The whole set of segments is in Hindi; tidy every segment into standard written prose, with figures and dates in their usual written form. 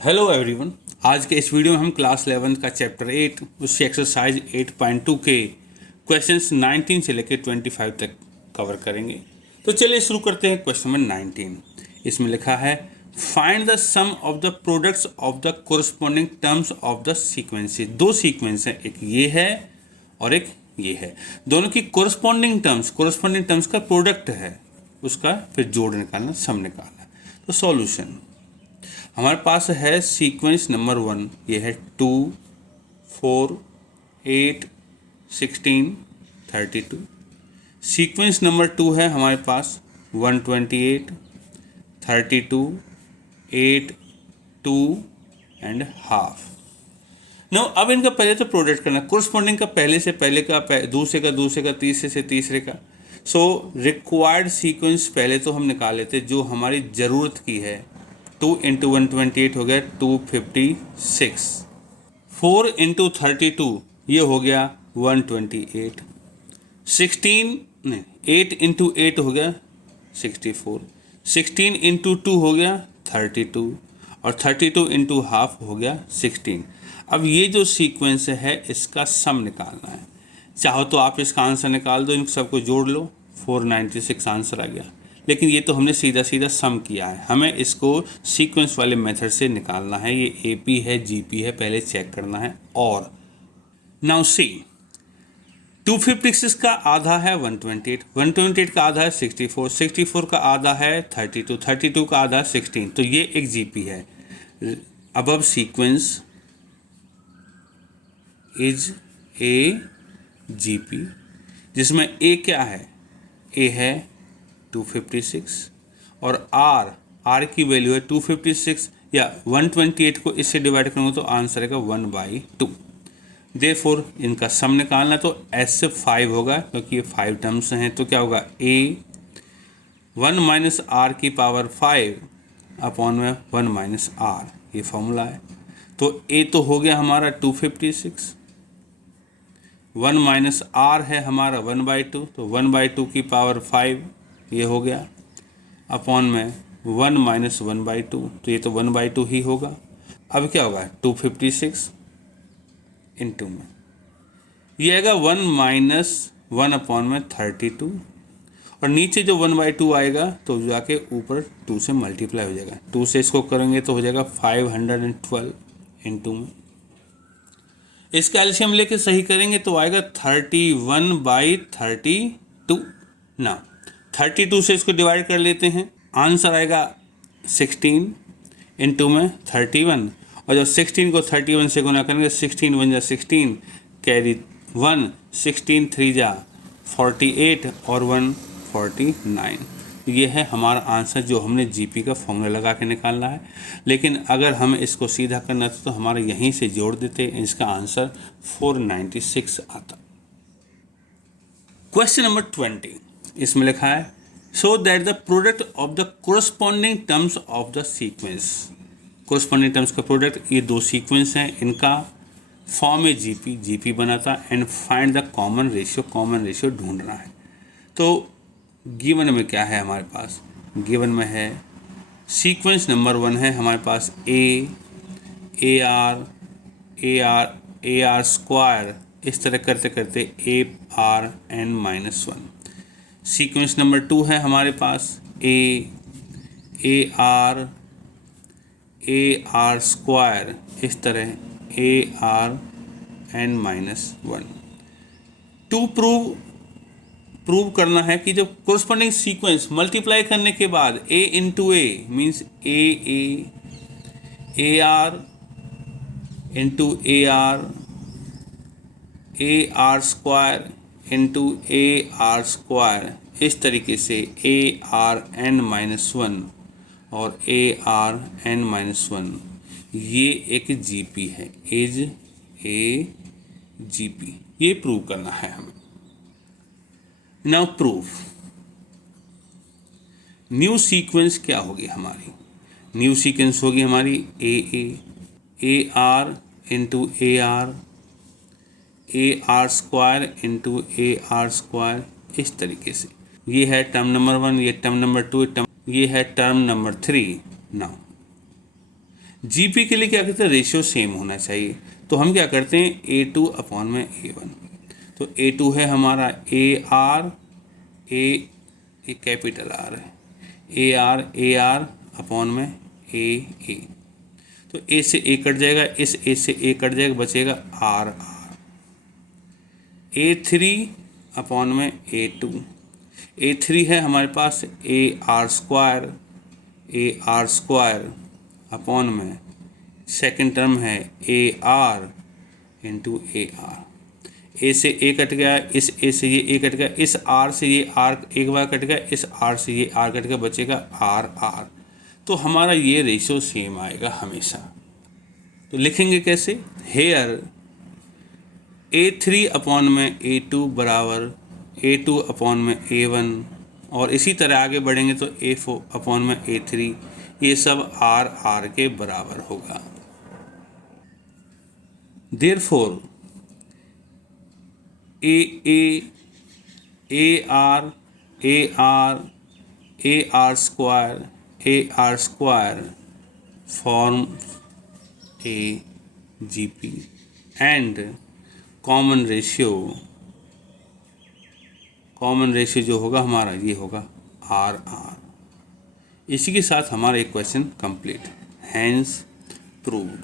Hello everyone. आज के इस वीडियो में हम क्लास 11 का चैप्टर 8 उससे एक्सरसाइज 8.2 के क्वेश्चंस 19 से लेकर 25 तक कवर करेंगे। तो चलिए शुरू करते हैं। क्वेश्चन नंबर 19, इसमें लिखा है find the sum of the products of the corresponding terms of the sequences. दो सीक्वेंस हैं, एक ये है और एक ये है। दोनों की कोरस्पॉन्डिंग टर्म्स का प्रोडक्ट है, उसका फिर जोड़ निकालना, सम निकालना। तो सॉल्यूशन हमारे पास है सीक्वेंस नंबर 1, ये है 2, 4, 8, 16, 32। सीक्वेंस नंबर 2 है हमारे पास 128, 32, 8, 2 एंड हाफ। नो, अब इनका पहले तो प्रोडक्ट करना, कोरस्पॉन्डिंग का पहले से पहले का, दूसरे का, तीसरे से तीसरे का। सो रिक्वायर्ड सीक्वेंस पहले तो हम निकाल लेते जो हमारी ज़रूरत की है। 2 इंटू 128 हो गया 256, 4 इंटू 32 ये हो गया 128, 16 नहीं 8 इंटू 8 हो गया 64, 16 इंटू 2 हो गया 32 और 32 इंटू हाफ हो गया 16। अब ये जो सीक्वेंस है इसका सम निकालना है। चाहो तो आप इसका आंसर निकाल दो, इन सबको जोड़ लो, 496 आंसर आ गया। लेकिन ये तो हमने सीधा सीधा सम किया है, हमें इसको सीक्वेंस वाले मेथड से निकालना है। ये एपी है, जीपी है, पहले चेक करना है। और नाउ सी 256 का आधा है 128, 128 का आधा है 64, 64 का आधा है 32, 32 का आधा है 16। तो ये एक जीपी है। Above sequence is a GP, जिसमें ए क्या है, ए है 256 और आर की वैल्यू है 256 या 128 को इससे डिवाइड करूँगा तो आंसर आएगा 1/2। देयरफॉर इनका सम निकालना तो एस से 5 होगा, क्योंकि ये 5 टर्म्स हैं। तो क्या होगा, ए 1 माइनस आर की पावर 5 अपॉन में 1 माइनस आर, ये फॉर्मूला है। तो ए तो हो गया हमारा 256, 1 माइनस आर है हमारा 1/2, तो 1/2 की पावर 5 ये हो गया अपॉन में 1 माइनस 1/2, तो ये तो 1/2 ही होगा। अब क्या होगा, 256 इंटू में ये आएगा 1 माइनस 1 अपॉन में 32 और नीचे जो 1/2 आएगा तो जाके ऊपर 2 से मल्टीप्लाई हो जाएगा। 2 से इसको करेंगे तो हो जाएगा 512 इंटू में इसका एलसीएम लेके सही करेंगे तो आएगा 31/32। ना 32 से इसको डिवाइड कर लेते हैं, आंसर आएगा 16 इंटू में 31। और जब 16 को 31 से गुना करेंगे 16 1 जा 16, कैरी 1, 16 3 जा 48 और 1 49। ये है हमारा आंसर जो हमने जीपी का फॉर्मूला लगा के निकालना है। लेकिन अगर हमें इसको सीधा करना था तो हमारा यहीं से जोड़ देते, इसका आंसर 496 आता। क्वेश्चन नंबर 20, इसमें लिखा है so that the product of the corresponding terms of the sequence. Corresponding terms का प्रोडक्ट, ये दो सीक्वेंस हैं, इनका फॉर्म है जीपी, जीपी बनाता and find the common ratio ढूंढना है। तो गिवन में क्या है हमारे पास, गिवन में है सीक्वेंस नंबर 1 है हमारे पास ए आर स्क्वायर, इस तरह करते करते ARn-1। सीक्वेंस नंबर 2 है हमारे पास आर स्क्वायर, इस तरह ARn-1। टू प्रूव करना है कि जब कोरस्पॉन्डिंग सीक्वेंस मल्टीप्लाई करने के बाद a into A means A R into A R square into AR square, इस तरीके से ARn-1 और ARn-1 ये एक जीपी है, इज ए जीपी। ये प्रूव करना है हमें। नाउ प्रूफ, न्यू सीक्वेंस क्या होगी हमारी, न्यू सीक्वेंस होगी हमारी A R into A R square into AR square, इस तरीके से। ये है टर्म नंबर 1, ये टर्म नंबर 2, ये है टर्म नंबर 3। नाउ जीपी के लिए क्या करते हैं, रेशियो सेम होना चाहिए। तो हम क्या करते हैं, A2 अपॉन में A1। तो A2 है हमारा AR, ए कैपिटल आर है, AR अपॉन में A। तो A से A कट जाएगा, इस A से A कट जाएगा, बचेगा R। A3 अपॉन में A2। A3 है हमारे पास AR स्क्वायर अपॉन में सेकंड टर्म है AR इंटू AR। A से A कट गया, इस A से ये A कट गया, इस R से ये R एक बार कट गया, इस R से ये R कट गया, बचेगा R। तो हमारा ये रेशियो सेम आएगा हमेशा। तो लिखेंगे कैसे, हेयर A3 अपॉन में A2 बराबर A2 अपॉन में A1, और इसी तरह आगे बढ़ेंगे तो A4 अपॉन में A3, ये सब R के बराबर होगा। Therefore AR square form a GP and common ratio जो होगा हमारा ये होगा RR। इसी के साथ हमारा एक question complete, hence proved.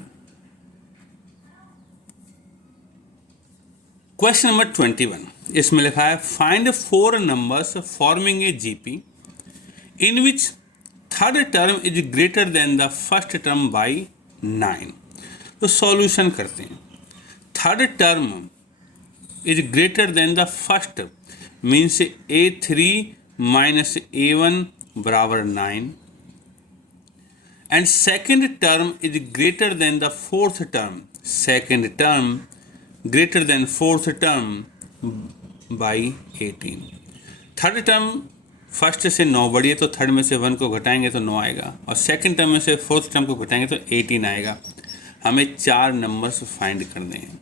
Question number 21, इसमें लिखा है find 4 numbers forming a GP in which third term is greater than the first term by 9। तो सॉल्यूशन करते हैं। Third term is greater than the first means A3 minus A1 बराबर 9, and second term is greater than the fourth term, second term greater than fourth term by 18। Third term first से 9 बढ़ी है, तो थर्ड में से 1 को घटाएंगे तो 9 आएगा, और सेकंड टर्म में से फोर्थ टर्म को घटाएंगे तो 18 आएगा। हमें 4 नंबर्स फाइंड करने हैं,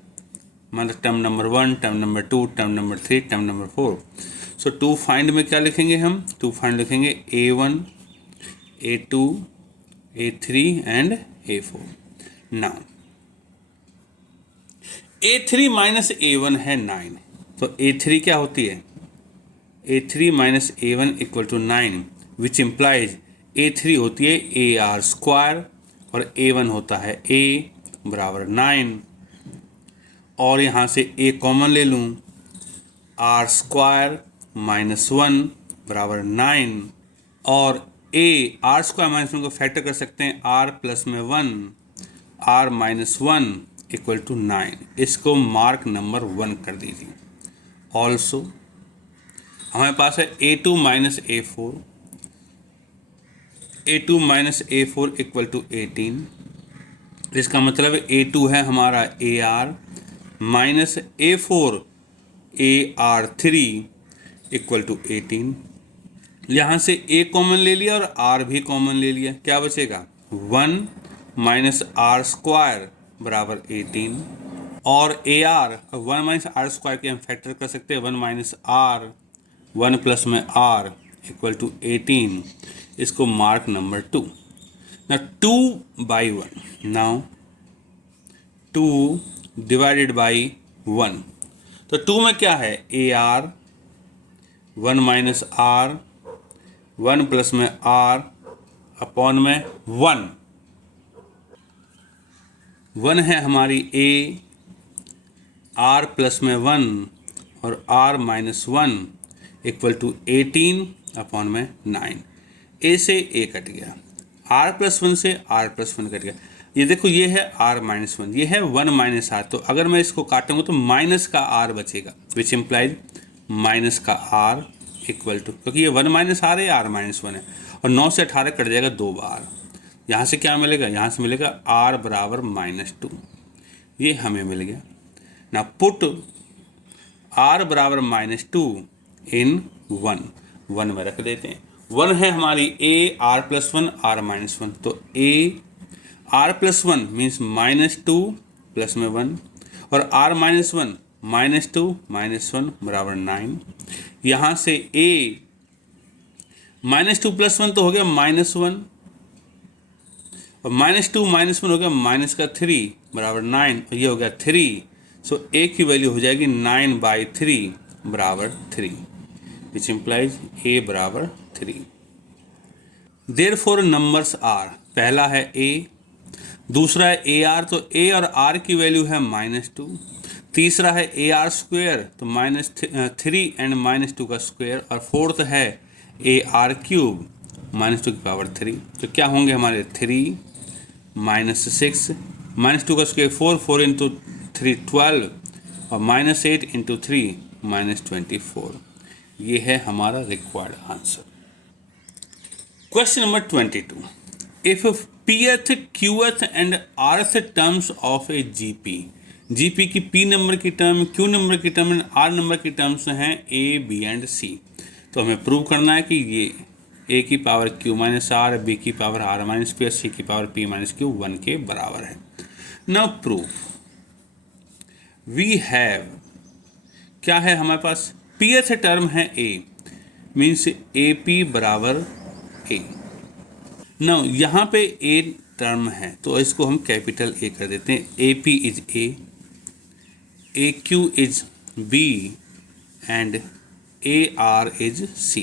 मतलब term number 1, term number 2, term number 3, term number 4। So to find में क्या लिखेंगे हम, टू फाइंड लिखेंगे A1, A2, A3 and A4। Now A3 minus A1 है 9, तो A3 क्या होती है, A3 minus A1 equal to 9, which implies A3 होती है AR स्क्वायर और A1 होता है A बराबर 9, और यहाँ से A कॉमन ले लूँ, R स्क्वायर माइनस 1 बराबर 9, और R स्क्वायर माइनस 1 को फैक्टर कर सकते हैं, R प्लस में 1, R माइनस 1 इक्वल टू 9। इसको मार्क नंबर 1 कर दीजिए। ऑल्सो हमारे पास है A2 minus A4, A2 minus A4 equal to 18। इसका मतलब A2 है हमारा AR minus A4 AR3 equal to 18। यहाँ से A कॉमन ले लिया और R भी कॉमन ले लिया, क्या बचेगा 1 माइनस R स्क्वायर बराबर 18, और AR 1 माइनस R स्क्वायर के हम फैक्टर कर सकते हैं, 1 माइनस R 1 प्लस में R इक्वल टू 18। इसको मार्क नंबर 2। ना 2 बाई 1, नाउ 2 डिवाइडेड बाई 1, तो 2 में क्या है AR 1 माइनस R 1 प्लस में R अपॉन में 1 है हमारी A, R प्लस में 1 और R minus 1 equal to 18 upon में 9। A से A कट गया, R प्लस 1 से R प्लस 1 कट गया। ये देखो ये है R माइनस 1, ये है 1 माइनस R, तो अगर मैं इसको काटूंगा तो माइनस का R बचेगा, विच इम्प्लाइज माइनस का R इक्वल टू, क्योंकि ये 1 माइनस R है, R माइनस 1 है, और 9 से 18 कट जाएगा 2 बार। यहाँ से क्या मिलेगा, यहाँ से मिलेगा R बराबर -2, ये हमें मिल गया ना। पुट R बराबर -2 इन 1 में रख देते हैं। 1 है हमारी A R plus 1 R minus 1, तो A R plus 1 means -2 plus में 1, और R माइनस 1 -2 माइनस 1 बराबर 9। यहाँ से A -2 प्लस 1 तो हो गया -1, और -2 -1 हो गया माइनस का 3 बराबर 9 और ये हो गया 3। सो ए की वैल्यू हो जाएगी 9/3 बराबर 3, विच इम्प्लाइज ए बराबर 3। देयरफॉर नंबर्स आर, पहला है ए, दूसरा है ए आर, तो ए और आर की वैल्यू है -2, तीसरा है ए आर स्क्वेयर तो -3 एंड -2 का स्क्वेयर, और फोर्थ है ए आर क्यूब -2 की पावर 3। तो क्या होंगे हमारे 3 -6 -2 का स्क्वेयर 4, 4 इंटू 3 12 और -8 इंटू 3 -24। ये है हमारा required answer. Question number 22, if pth qth and rth terms of a GP, GP की p नंबर की टर्म, q नंबर की टर्म एंड r नंबर की टर्म्स हैं a b एंड c, तो हमें प्रूव करना है कि ये a की power q minus R, b की पावर r माइनस पी और c की पावर p माइनस q 1 के बराबर है। नाउ प्रूफ, वी हैव, क्या है हमारे पास, pth टर्म है a, मीन्स ap बराबर a। नाउ यहाँ पे ए टर्म है तो इसको हम कैपिटल ए कर देते हैं, A P is A Q is B and A R is C.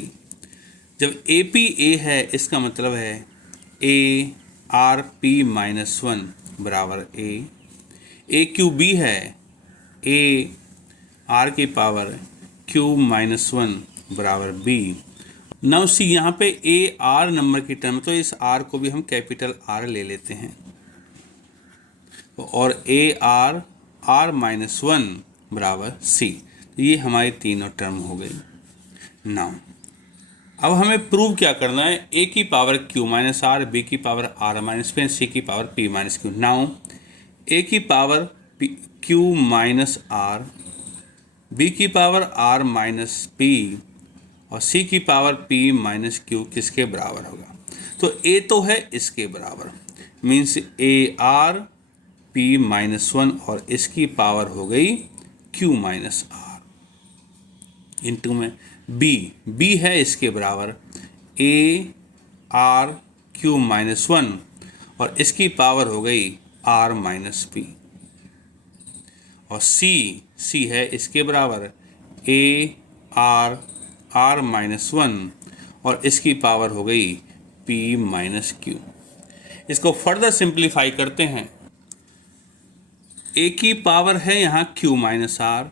जब ए पी ए है इसका मतलब है ए आर पी -1 बराबर ए क्यू बी है ए आर की पावर क्यू -1 बराबर बी। नाउ सी, यहाँ पे ए आर नंबर की टर्म, तो इस आर को भी हम कैपिटल आर ले लेते हैं और ए आर -1 बराबर सी। ये हमारी तीनों टर्म हो गई। नाउ अब हमें प्रूव क्या करना है, ए की power Q minus R, B की power R minus P, C की power P minus Q. Now A की power Q minus R, B की पावर आर माइनस पी और c की पावर p माइनस क्यू किसके बराबर होगा, तो a तो है इसके बराबर, मीन्स ए आर पी -1 और इसकी पावर हो गई q माइनस आर इंटू में b है इसके बराबर ए आर क्यू -1 और इसकी पावर हो गई r माइनस पी, और c है इसके बराबर ए आर -1 और इसकी पावर हो गई p माइनस क्यू। इसको फर्दर सिंप्लीफाई करते हैं, a की पावर है यहाँ q माइनस आर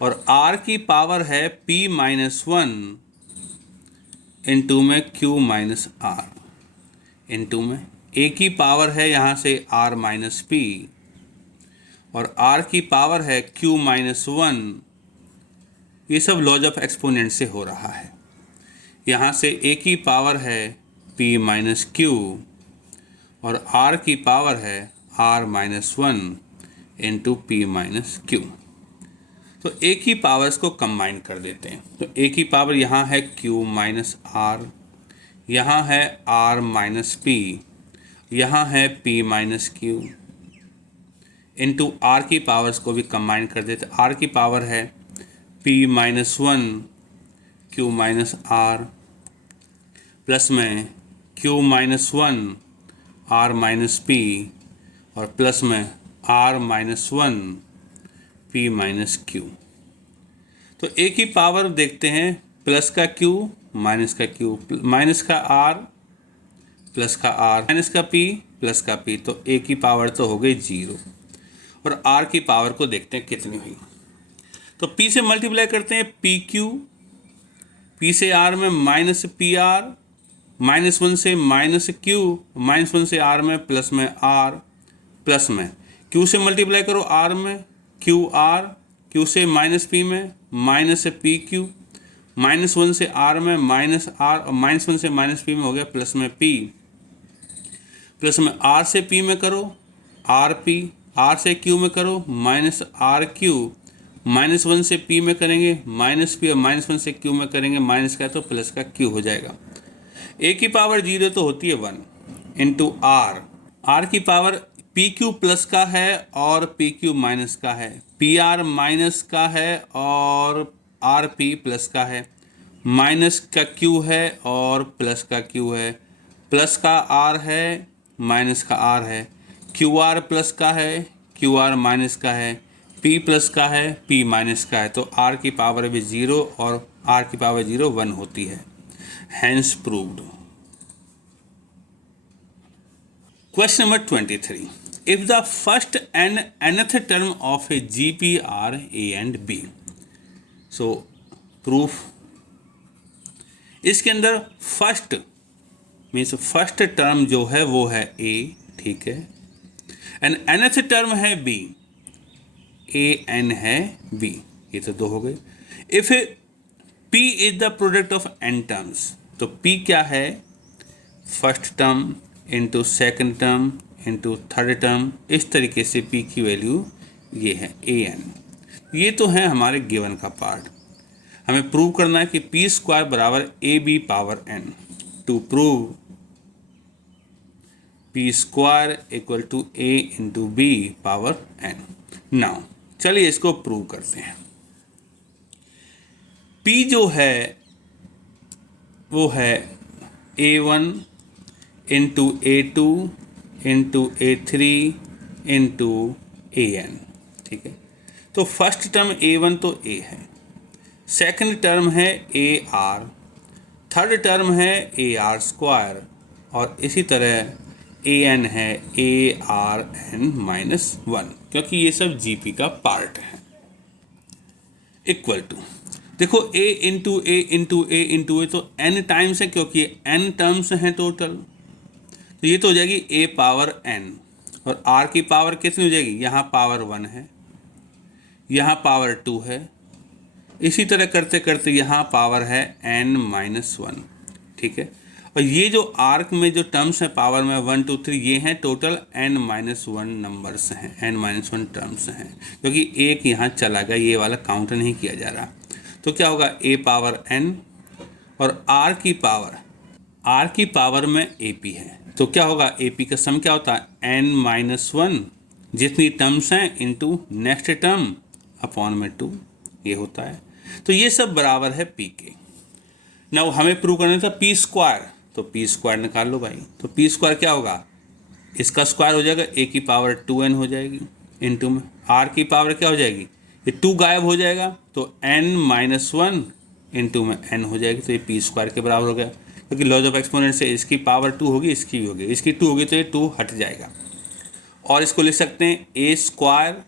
और r की पावर है p -1 इंटू में q माइनस आर, इंटू में a की पावर है यहाँ से r माइनस पी और r की पावर है q -1। ये सब लॉज ऑफ एक्सपोनेंट से हो रहा है। यहाँ से a की पावर है p माइनस क्यू और r की पावर है r -1 into P minus Q. तो a की पावर्स को कंबाइन कर देते हैं, तो a की पावर यहाँ है q माइनस आर, यहाँ है r माइनस पी, यहाँ है p minus Q, into r की पावर्स को भी कंबाइन कर देते हैं। r की पावर है p -1 q minus R plus में q -1 r माइनस पी और प्लस में r -1 p माइनस क्यू। तो a की पावर देखते हैं, प्लस का q माइनस का q, माइनस का r प्लस का r माइनस का p प्लस का p, तो a की पावर तो हो गई 0 और r की पावर को देखते हैं कितनी हुई। तो p से मल्टीप्लाई करते हैं पी क्यू, p से r में माइनस पी आर, -1 से माइनस क्यू, -1 से r में प्लस में r, प्लस में q से मल्टीप्लाई करो r में क्यू आर, q से माइनस p में माइनस पी क्यू, -1 से r में माइनस r और -1 से माइनस p में हो गया प्लस में p, प्लस में r से p में करो आर पी, r से q में करो माइनस आर क्यू, -1 से p में करेंगे माइनस p और -1 से q में करेंगे माइनस का तो प्लस का q हो जाएगा। a की पावर 0 तो होती है 1 इंटू r की पावर पी क्यू प्लस का है और पी क्यू माइनस का है, पी आर माइनस का है और आर पी प्लस का है, माइनस का क्यू है और प्लस का क्यू है, प्लस का आर है, माइनस का आर है, क्यू आर प्लस का है, क्यू आर माइनस का है, पी प्लस का है, पी माइनस का है, तो आर की पावर भी 0 और आर की पावर 0 1 होती है। Hence proved. Question number 23, if the first and nth term of a GP are A and B, so proof. इसके अंदर फर्स्ट मीन्स फर्स्ट टर्म जो है वो है ए, ठीक है, एंड nth टर्म है बी, ए एन है बी, ये तो दो हो गए। If P is the product of n terms, तो P क्या है, first term into second term into third term, इस तरीके से P की वैल्यू ये है an। ये तो है हमारे गिवन का पार्ट। हमें प्रूव करना है कि पी स्क्वायर बराबर A B power n। To prove P square equal to A into B power n। Now चलिए इसको प्रूव करते हैं। P जो है वो है A1 into A2 into A3 into AN, ठीक है। तो फर्स्ट टर्म A1 तो A है, सेकंड टर्म है AR, थर्ड टर्म है AR स्क्वायर, और इसी तरह AN है ARN माइनस 1, क्योंकि ये सब GP का पार्ट है। इक्वल टू, देखो A into A into A into A तो n टाइम्स है, क्योंकि n टर्म्स हैं टोटल, तो ये तो हो जाएगी A पावर n, और R की पावर कितनी हो जाएगी, यहाँ पावर 1 है, यहाँ पावर 2 है, इसी तरह करते करते यहाँ पावर है n माइनस 1, ठीक है। और ये जो आर्क में जो टर्म्स हैं पावर में 1 2 3, ये हैं टोटल n माइनस 1 नंबर्स हैं, n माइनस 1 टर्म्स हैं, क्योंकि एक यहाँ चला गया, ये वाला काउंट नहीं किया जा रहा। तो क्या होगा, a पावर n और r की पावर में AP है, तो क्या होगा, AP का सम क्या होता है, n माइनस 1 जितनी टर्म्स हैं इंटू नेक्स्ट टर्म अपॉन में 2, ये होता है। तो ये सब बराबर है P के। ना हमें प्रूव करना था P स्क्वायर, तो P स्क्वायर निकाल लो भाई। तो P स्क्वायर क्या होगा, इसका स्क्वायर हो जाएगा, a की पावर 2n हो जाएगी, इंटू में r की पावर क्या हो जाएगी, ये 2 गायब हो जाएगा, तो n माइनस 1 इंटू में n हो जाएगी, तो ये P स्क्वायर के बराबर हो गया। क्योंकि लॉज ऑफ एक्सपोनेंट से इसकी पावर 2 होगी, इसकी भी होगी, इसकी 2 होगी तो ये 2 हट जाएगा, और इसको लिख सकते हैं a स्क्वायर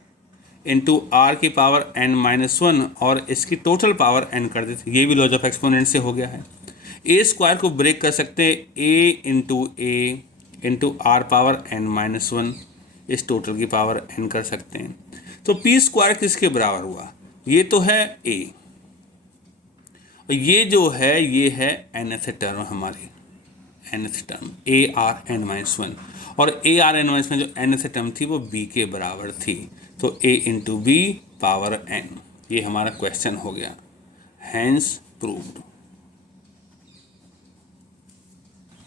इंटू आर की पावर n माइनस 1, और इसकी टोटल पावर n कर देते, ये भी लॉज ऑफ एक्सपोनेंट से हो गया है। a स्क्वायर को ब्रेक कर सकते हैं a into R power n minus 1, इस टोटल की पावर n कर सकते हैं। तो p स्क्वायर किसके बराबर हुआ, ये तो है a, और ये जो है ये है nth टर्म हमारी, nth टर्म ARN माइनस 1, और ARN माइनस 1 जो nth टर्म थी वो b के बराबर थी, तो a into B power n, ये हमारा क्वेश्चन हो गया। Hence proved.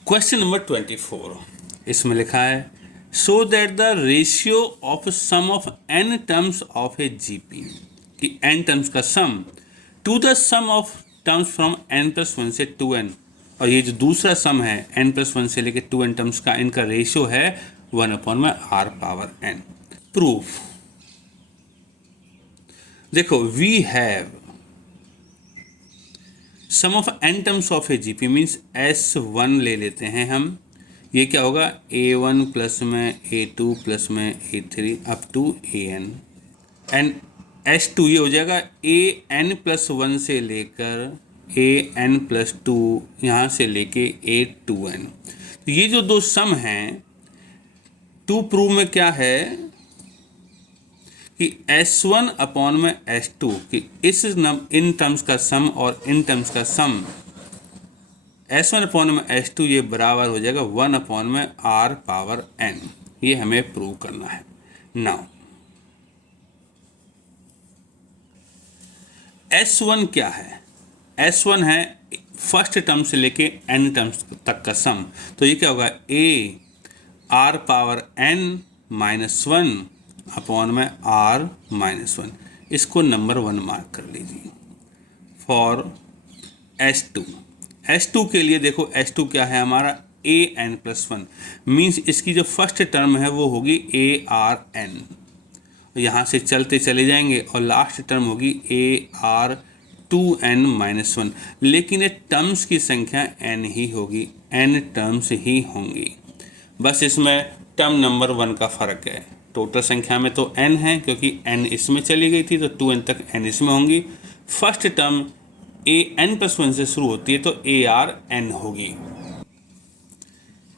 क्वेश्चन नंबर 24, इसमें लिखा है show that the ratio of sum of n terms of a GP, कि n टर्म्स का sum to the sum of terms from n plus 1 से 2n, और ये जो दूसरा सम है n प्लस 1 से लेके 2n टर्म्स का, इनका रेशियो है 1 अपॉन में r पावर n। प्रूफ, देखो we have sum of n terms of a GP means S1 ले लेते हैं हम, ये क्या होगा, A1 प्लस में A2 प्लस में A3 up to AN, and S2 ये हो जाएगा AN प्लस 1 से लेकर AN प्लस 2, यहाँ से लेके A2N। तो ये जो दो सम हैं, टू प्रूव में क्या है कि S1 अपॉन में S2, कि इन टर्म्स का सम और इन टर्म्स का सम S1 अपॉन में S2 ये बराबर हो जाएगा 1 अपॉन में R पावर n, ये हमें प्रूव करना है। नाउ S1 क्या है, S1 है फर्स्ट टर्म से लेके n टर्म्स तक का सम, तो ये क्या होगा, A R power n minus 1 upon में R माइनस 1, इसको नंबर 1 मार्क कर लीजिए। फॉर S2 के लिए देखो S2 क्या है हमारा, an+1 मीन्स इसकी जो फर्स्ट टर्म है वो होगी ARN, यहाँ से चलते चले जाएंगे और लास्ट टर्म होगी AR2n-1, लेकिन ये टर्म्स की संख्या n ही होगी, n टर्म्स ही होंगी, बस इसमें टर्म नंबर 1 का फ़र्क है। टोटल संख्या में तो n है क्योंकि n इसमें चली गई थी तो 2n तक n इसमें होंगी। फर्स्ट टर्म an+1 से शुरू होती है तो ARN होगी।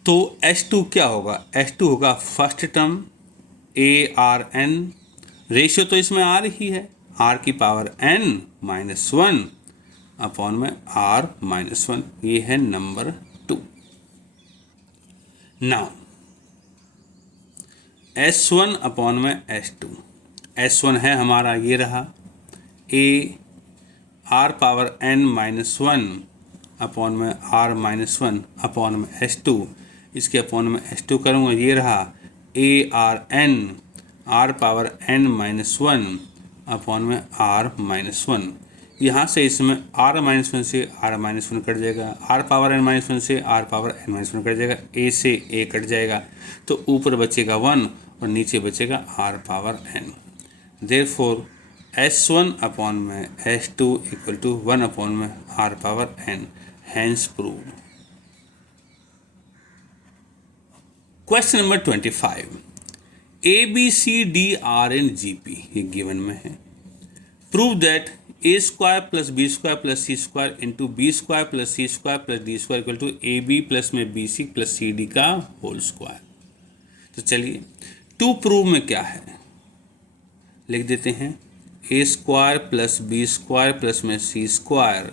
तो S2 क्या होगा? S2 होगा फर्स्ट टर्म ARN, रेशियो तो इसमें R ही है, R की पावर n-1 अपॉन में R-1, ये है नंबर 2। नाउ S1 अपॉन में S2, S1 है हमारा ये रहा A R power n-1 upon में R-1 अपॉन में S2, इसके अपॉन में S2 करूँगा, ये रहा ARN R power n-1 upon में R-1, यहाँ से इसमें R-1 से R-1 कट जाएगा, R पावर n-1 से R पावर n-1 कट जाएगा, A से A कट जाएगा, तो ऊपर बचेगा 1 और नीचे बचेगा R power n। Therefore S1 upon में S2 इक्वल टू 1 अपॉन में R power n, hence proved. Question number 25, ABCD are in GP, ये गिवन में है। Prove that A² plus B² plus C² into B² plus C² plus D² equal to AB plus में BC प्लस CD का होल स्क्वायर। तो चलिए टू प्रूव में क्या है लिख देते हैं, A² प्लस B² प्लस में C²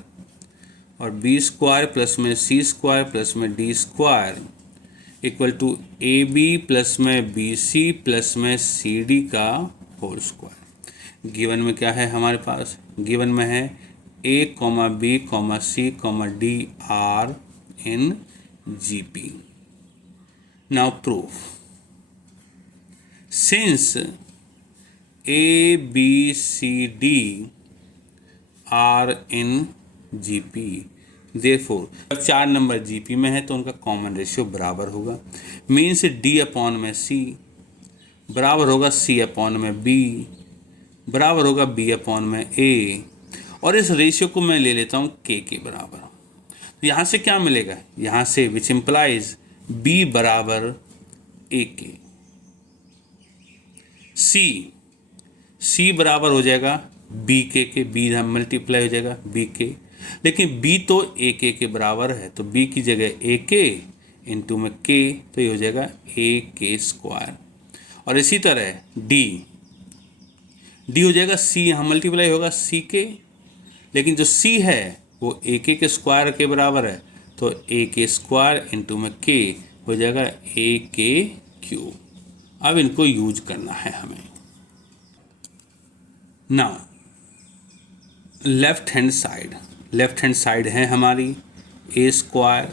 और B² प्लस में C² प्लस में D² equal to AB plus में BC प्लस में CD का होल स्क्वायर। गिवन में क्या है हमारे पास? गिवन में है A, B, C, D are in GP। Now proof, since A, B, C, D are in GP, therefore 4 number GP में है तो उनका कॉमन रेशियो बराबर होगा। मीन्स D अपॉन में C बराबर होगा C अपॉन में B बराबर होगा B अपॉन में A, और इस रेशियो को मैं ले लेता हूँ K के बराबर। तो यहाँ से क्या मिलेगा? यहाँ से विच इम्प्लाइज B बराबर A के, C बराबर हो जाएगा B के B मल्टीप्लाई हो जाएगा B के, लेकिन B तो A के बराबर है तो B की जगह A के इंटू में K, तो ये हो जाएगा AK²। और इसी तरह D हो जाएगा C, यहाँ मल्टीप्लाई होगा C के, लेकिन जो C है वो AK² के बराबर है तो AK² इंटू में K हो जाएगा AK³। अब इनको यूज करना है हमें। नाउ लेफ्ट हैंड साइड है हमारी A²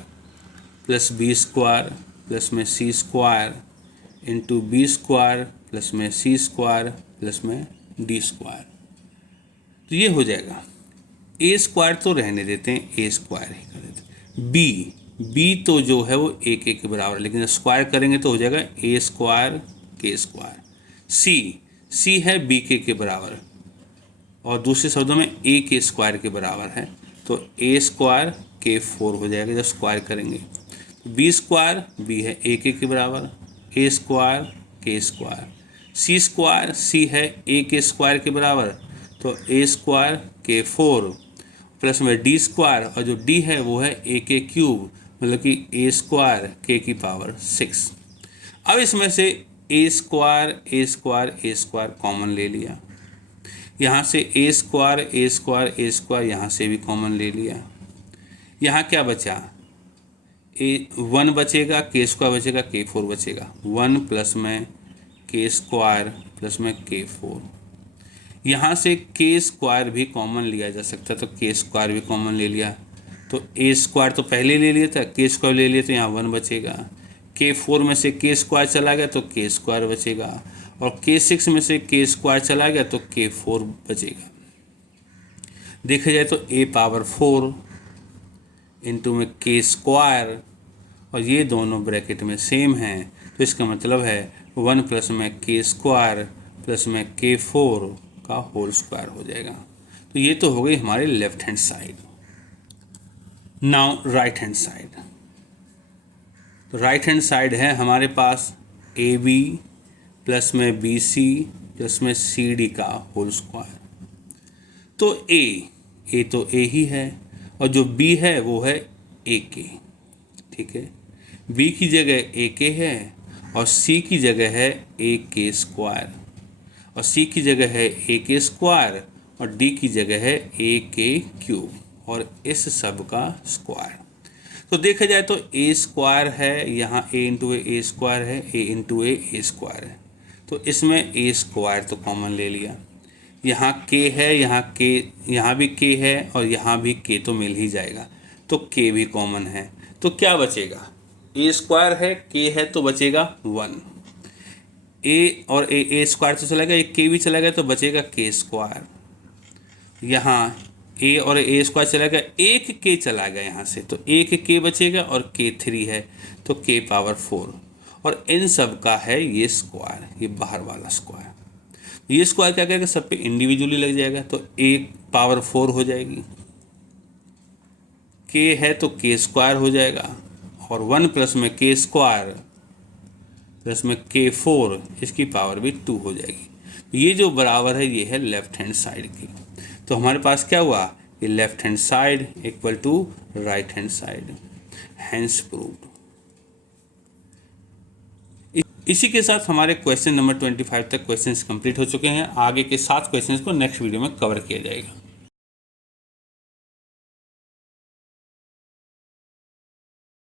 प्लस B² प्लस में C² इंटू B² प्लस में C² प्लस में D²। तो ये हो जाएगा A² तो रहने देते हैं, A² ही कर देते हैं। B तो जो है वो AK के बराबर, लेकिन जब स्क्वायर करेंगे तो हो जाएगा A² K²। C है BK के बराबर और दूसरे शब्दों में AK² के बराबर है तो A² K4 हो जाएगा जब स्क्वायर करेंगे। B² B है AK के बराबर, A² K²। C है AK² के बराबर तो A² K4 प्लस में D² और जो D है वो है AK³, मतलब कि A² K⁶। अब इसमें से A² कॉमन ले लिया, यहाँ से A² यहाँ से भी कॉमन ले लिया। यहाँ क्या बचा? 1 बचेगा, K² बचेगा, K4 बचेगा। 1 प्लस में K² प्लस में K4, यहाँ से K² भी कॉमन लिया जा सकता है तो K² भी कॉमन ले लिया। तो A² तो पहले ले लिया था, K² ले लिया तो यहाँ 1 बचेगा। K4 में से K² चला गया तो K² बचेगा, और K6 में से K² चला गया तो K4 बचेगा। देखा जाए तो A⁴ इंटू में K² और ये दोनों ब्रैकेट में सेम हैं, तो इसका मतलब है 1 प्लस में के स्क्वायर प्लस में k4 का होल स्क्वायर हो जाएगा। तो ये तो हो गई हमारी left hand side. Now right hand side. तो राइट हैंड साइड है हमारे पास AB प्लस में BC प्लस में CD का होल स्क्वायर। तो A तो A ही है और जो B है वो है AK, ठीक है। B की जगह AK है और C की जगह है AK स्क्वायर और C की जगह है AK स्क्वायर और D की जगह है AK क्यूब और इस सब का स्क्वायर। तो देखा जाए तो A स्क्वायर है, यहाँ A इंटू ए स्क्वायर है, A इंटू ए स्क्वायर है, तो इसमें A स्क्वायर तो कॉमन ले लिया। यहाँ K है, यहाँ भी K है और यहाँ भी K तो मिल ही जाएगा, तो K भी कॉमन है। तो क्या बचेगा? A स्क्वायर है, K है, तो बचेगा 1। A और ए स्क्वायर तो चला गया, एक K भी चला गया, तो बचेगा K स्क्वायर। यहाँ A और ए स्क्वायर चला गया, एक K चला गया यहाँ से, तो एक K बचेगा और K3 है, तो K पावर 4 और इन सब का है ये स्क्वायर, ये बाहर वाला स्क्वायर। ये स्क्वायर क्या करेगा? सब पे इंडिविजुअली लग जाएगा, तो एक पावर 4 हो जाएगी। K है तो K स्क्वायर हो जाएगा और 1 प्लस में K स्क्वायर प्लस में K4, इसकी पावर भी 2 हो जाएगी। ये जो बराबर है ये है लेफ्ट हैंड साइड की। तो हमारे पास क्या हुआ? ये left hand side equal to right hand side, hence proved. इसी के साथ हमारे क्वेश्चन नंबर 25 तक क्वेश्चंस कंप्लीट हो चुके हैं। आगे के 7 क्वेश्चंस को नेक्स्ट वीडियो में कवर किया जाएगा।